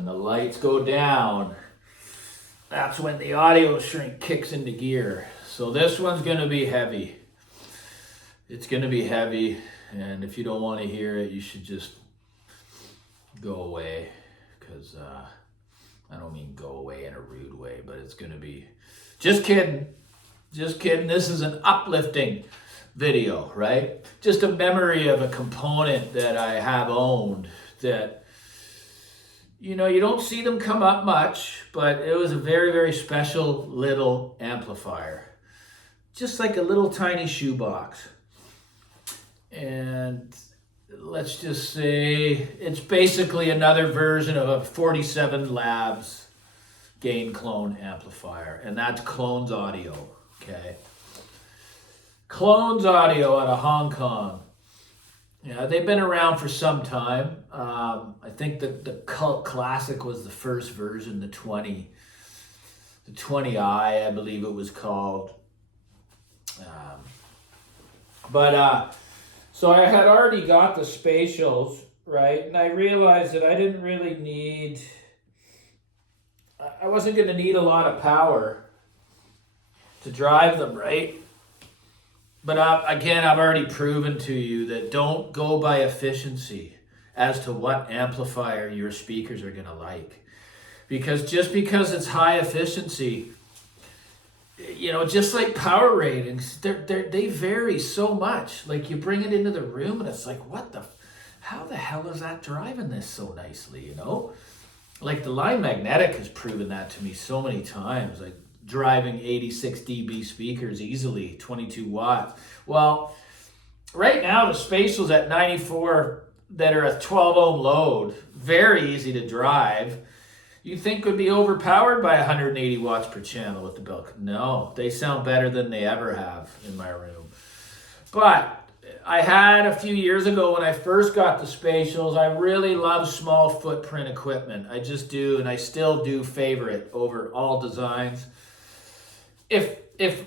when the lights go down, that's when the audio shrink kicks into gear. So this one's going to be heavy. It's going to be heavy, and if you don't want to hear it, you should just go away, because I don't mean go away in a rude way, but it's going to be, just kidding. Just kidding. This is an uplifting video, right? Just a memory of a component that I have owned that, you know, you don't see them come up much, but it was a very, very special little amplifier. Just like a little tiny shoebox. And let's just say it's basically another version of a 47 Labs gainclone amplifier. And that's Clones Audio, okay? Clones Audio out of Hong Kong. Yeah, they've been around for some time. I think the cult classic was the first version, the 20i, I believe it was called. So I had already got the spatials, right? And I realized that I didn't really need, I wasn't going to need a lot of power to drive them, right? But again, I've already proven to you that don't go by efficiency as to what amplifier your speakers are going to like. Because just because it's high efficiency, you know, just like power ratings, they vary so much. Like you bring it into the room and it's like, how the hell is that driving this so nicely, you know? Like the Line Magnetic has proven that to me so many times. Like, driving 86 dB speakers easily, 22 watts. Well, right now the spatials at 94 that are a 12 ohm load, very easy to drive. You think would be overpowered by 180 watts per channel with the Belk. No, they sound better than they ever have in my room. But I had a few years ago when I first got the spatials, I really love small footprint equipment. I just do, and I still do favor it over all designs. If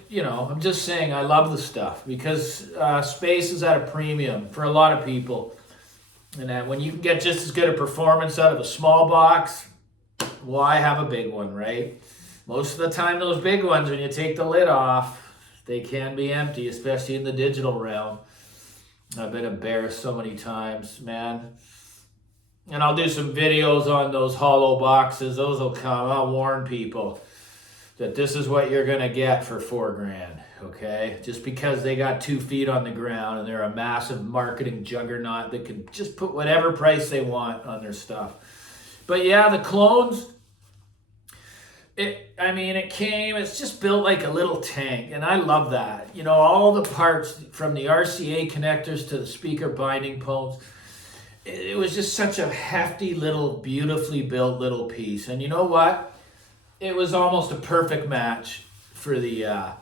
you know, I'm just saying I love the stuff because space is at a premium for a lot of people. And when you can get just as good a performance out of a small box, why have a big one, right? Most of the time, those big ones, when you take the lid off, they can be empty, especially in the digital realm. I've been embarrassed so many times, man. And I'll do some videos on those hollow boxes. Those will come. I'll warn people that this is what you're going to get for $4,000, okay? Just because they got 2 feet on the ground and they're a massive marketing juggernaut that can just put whatever price they want on their stuff. But yeah, the clones, it's just built like a little tank, and I love that. You know, all the parts from the RCA connectors to the speaker binding posts, it was just such a hefty little, beautifully built little piece. And you know what? It was almost a perfect match for the, I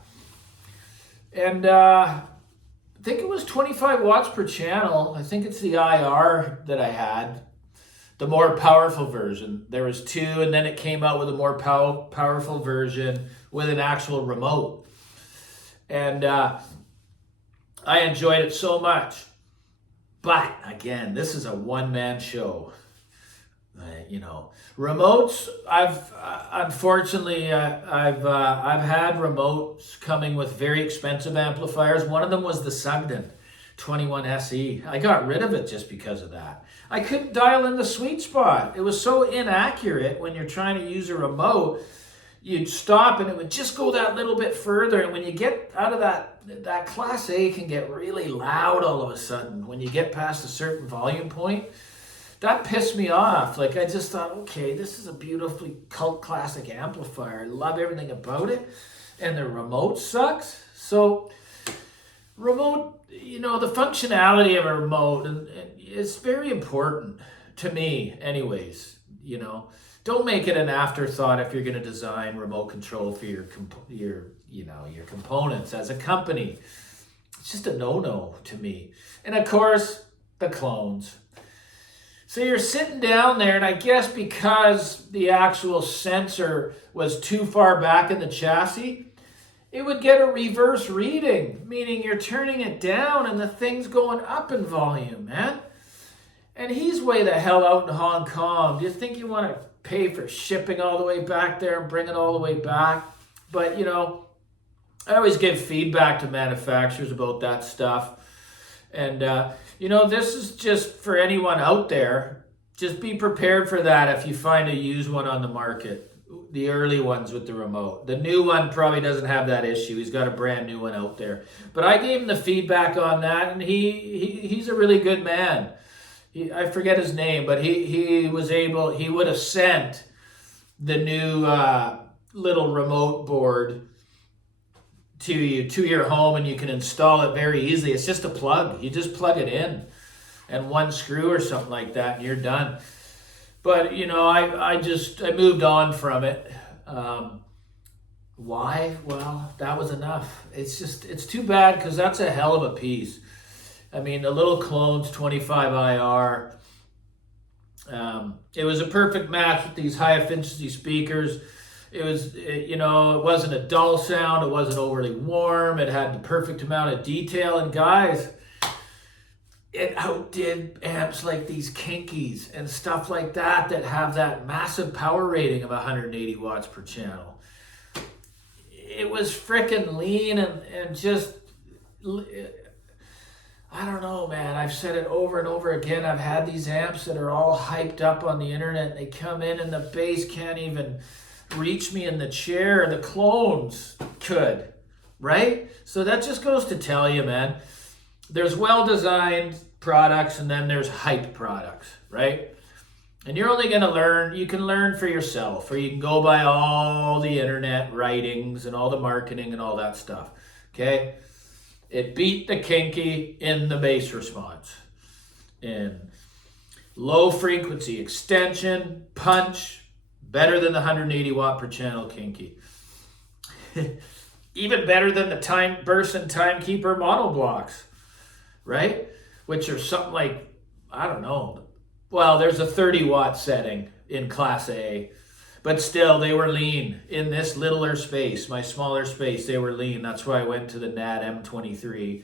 think it was 25 watts per channel. I think it's the IR that I had, the more powerful version. There was 2, and then it came out with a more powerful version with an actual remote. And I enjoyed it so much. But again, this is a one-man show. You know, remotes. Unfortunately I've had remotes coming with very expensive amplifiers. One of them was the Sugden 21 SE. I got rid of it just because of that. I couldn't dial in the sweet spot. It was so inaccurate when you're trying to use a remote. You'd stop and it would just go that little bit further. And when you get out of that Class A can get really loud all of a sudden. When you get past a certain volume point, that pissed me off. Like, I just thought, okay, this is a beautifully cult classic amplifier. I love everything about it. And the remote sucks. So, remote, you know, the functionality of a remote and it's very important to me anyways, you know. Don't make it an afterthought if you're going to design remote control for your components as a company. It's just a no-no to me. And of course, the clones. So you're sitting down there, and I guess because the actual sensor was too far back in the chassis, it would get a reverse reading, meaning you're turning it down and the thing's going up in volume, man. And he's way the hell out in Hong Kong. Do you think you want to pay for shipping all the way back there and bring it all the way back? But, you know, I always give feedback to manufacturers about that stuff. And, you know, this is just for anyone out there. Just be prepared for that if you find a used one on the market. The early ones with the remote. The new one probably doesn't have that issue. He's got a brand new one out there. But I gave him the feedback on that, and he's a really good man. I forget his name, but he would have sent the new little remote board to your home, and you can install it very easily. It's just a plug. You just plug it in and one screw or something like that, and you're done. But, you know, I moved on from it. Why? Well, that was enough. It's too bad because that's a hell of a piece. I mean, the little clone's 25 IR. It was a perfect match with these high efficiency speakers. It wasn't a dull sound. It wasn't overly warm. It had the perfect amount of detail. And guys, it outdid amps like these Kinkies and stuff like that have that massive power rating of 180 watts per channel. It was freaking lean and just, I don't know, man. I've said it over and over again. I've had these amps that are all hyped up on the internet. They come in and the bass can't even reach me in the chair. The clones could, right? So that just goes to tell you, man. There's well-designed products and then there's hype products, right? And you're only going to learn, you can learn for yourself, or you can go by all the internet writings and all the marketing and all that stuff, okay? It beat the Kinky in the bass response. In low frequency extension, punch, better than the 180 watt per channel Kinky. Even better than the burst and timekeeper monoblocks, right? Which are something like, I don't know. Well, there's a 30 watt setting in Class A, but still they were lean in this littler space, my smaller space. They were lean. That's why I went to the NAD M23,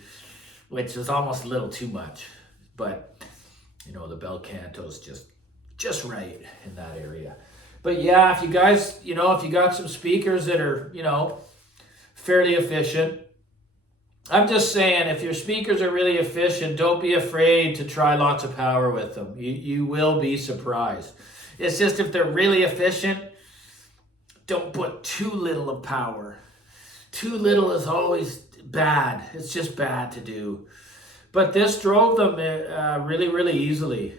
which is almost a little too much. But, you know, the bel canto's just right in that area. But yeah, if you guys, you know, if you got some speakers that are, you know, fairly efficient, I'm just saying, if your speakers are really efficient, don't be afraid to try lots of power with them. You will be surprised. It's just if they're really efficient, don't put too little of power. Too little is always bad. It's just bad to do. But this drove them really, really easily.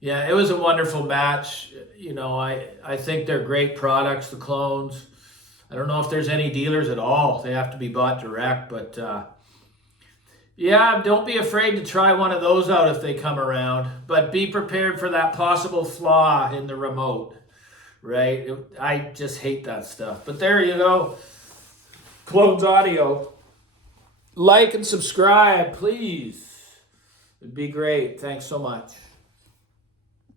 Yeah, it was a wonderful match. You know, I think they're great products, the clones. I don't know if there's any dealers at all. They have to be bought direct, but yeah, don't be afraid to try one of those out if they come around, but be prepared for that possible flaw in the remote, right? I just hate that stuff. But there you go. Clones Audio. Like and subscribe, please. It'd be great. Thanks so much.